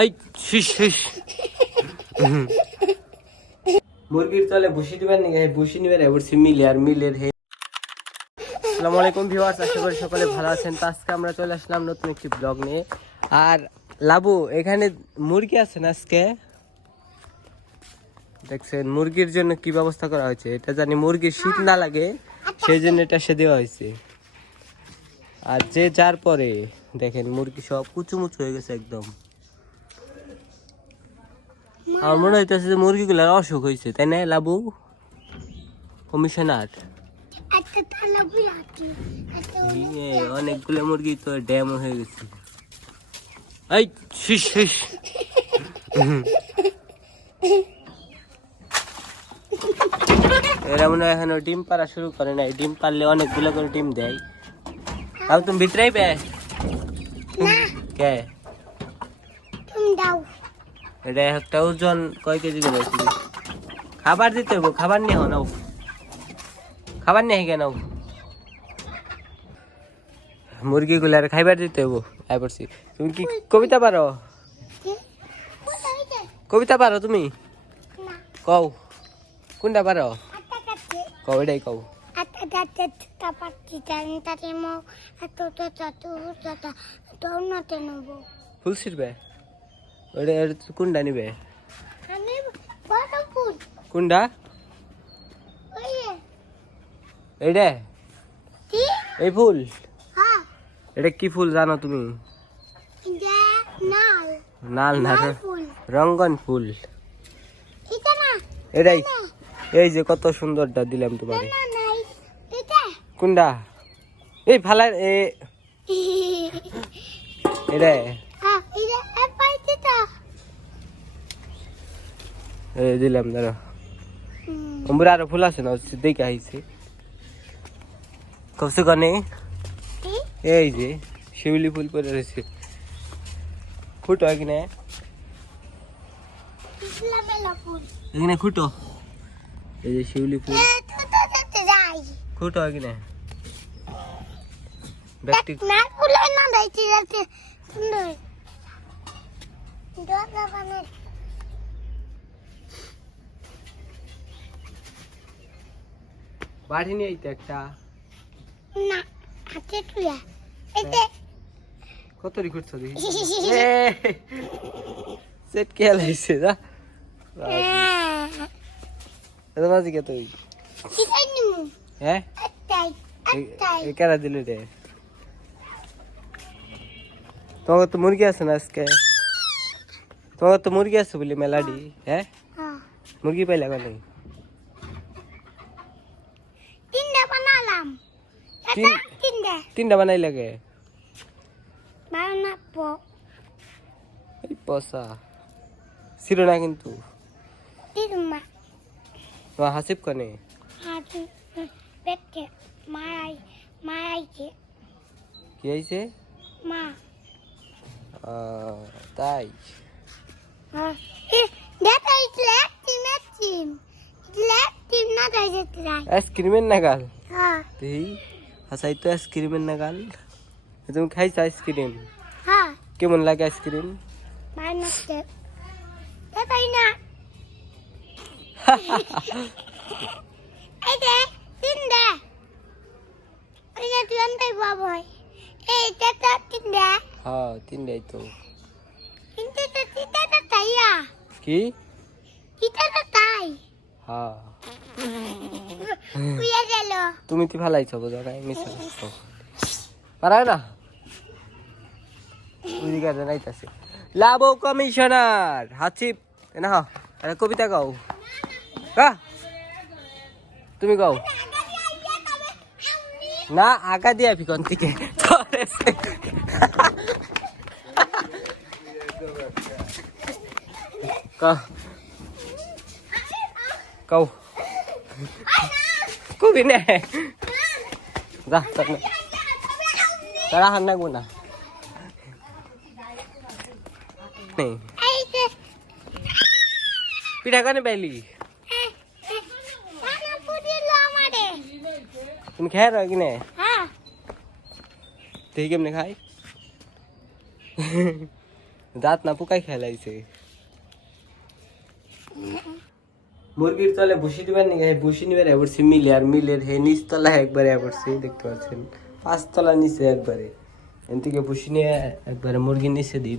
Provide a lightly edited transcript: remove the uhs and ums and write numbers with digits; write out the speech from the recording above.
এই শিস শিস মুরগির তলে বসি দিবেন নাকি বসি নিবেন এবার মিলের হে। আসসালামু আলাইকুম ভিউয়ার্স, আশা করি সকলে ভালো আছেন। তো আজকে আমরা চলে আসলাম নতুন একটি ব্লগ নিয়ে। আর লাবু এখানে মুরগি আছে না, আজকে দেখছেন মুরগির জন্য কি ব্যবস্থা করা হয়েছে, এটা জানি মুরগির শীত না লাগে সেই জন্য এটা সে দেওয়া হয়েছে। আর যে যার পরে দেখেন মুরগি সব কুচুমুচু হয়ে গেছে একদম। আমার মনে হইতেছে যে মুরগিগুলার অসুখ হয়েছে, তাই না লাবু কমিশনার? অনেকগুলো মুরগি তো ড্যাম হয়ে গেছে। এই শিস শিস এরা মনে হয় এখনো ডিম পাড়া শুরু করে নাই। ডিম পারলে অনেকগুলো করে ডিম দেয়। তাও তুমি ভিতরেই বে কে এটা একটা ওজন কয় কেজি দেবে? খাবার দিতে হবো, খাবার নিয়ে নাও, খাবার নিয়ে কেন মুরগিগুলার খাইবার দিতে হবো। আই পড়ছি। তুমি কি কবিতা পারো? কবিতা পারো তুমি? কও কোনটা পারো? কও এটাই কও। ফুল ছিড়বে ওটা কোনটা নিবে? কোনটা এইটা? এই ফুল? এটা কি ফুল জানো তুমি? নাল না, রঙ্গন ফুল। এটাই এই যে কত সুন্দরটা দিলাম তোমাকে। কোনটা? এই ফালার এটা দিলাম দাঁড়া। আমরা আরো ফুল আছে না দেখে আইছি কবসে কনে। এই যে শিউলি ফুল পরে রয়েছে, ফুটো কিনা এখানে ফুটো। এই যে শিউলি ফুল ফুটো কিনা বাড়ি নিয়ে আইতে একটা কত রিকোর্ড সেট কে লাইছে যা এটা মাঝি কে তুই? হ্যাঁ এ কেরা দিল রে? তোমার তো মুরগি আছে না আজকে? তোমার তো মুরগি আছে বলি মেলাডি। হ্যাঁ মুরগি পাইলা মানে তিনটা বানাই লাগে পসা ছিল না কিন্তু। তোমার হাসিব কনে কি হয়েছে? তাই আইসক্রিমের নাগাল হাসাই তো আইসক্রিমের নাগাল। তুমি খাইছো আইসক্রিম? কেমন লাগে আইসক্রিম? হ্যাঁ তিনটাই তো। কি হ্যাঁ তুমি তো ভালাইছো বোঝা নাই মিশা পারায় না ওইদিকে নাইতাছে। লাবো কমিশনার হাসিব না একটা কবিতা গাও। তুমি গাও না আগা দিয়া ফিকন থেকে কও কবি নে যা তারা হান না গুনা পিঠা কানে পাইলি তুমি খেয়ে রয় কিনে দেখি কেমনে খাই দাঁত না পোকায় খেলাইছে। মুরগির তলে ভুসি দিবেন নাকি ভুসি নিবার পড়ছি মিলে, আর মিলের হে নিচ তলা একবারে পড়ছি, দেখতে পাচ্ছেন 5 তলা নিচে একবারে। এন থেকে ভুসি নিয়ে একবারে মুরগির নিচে দিই।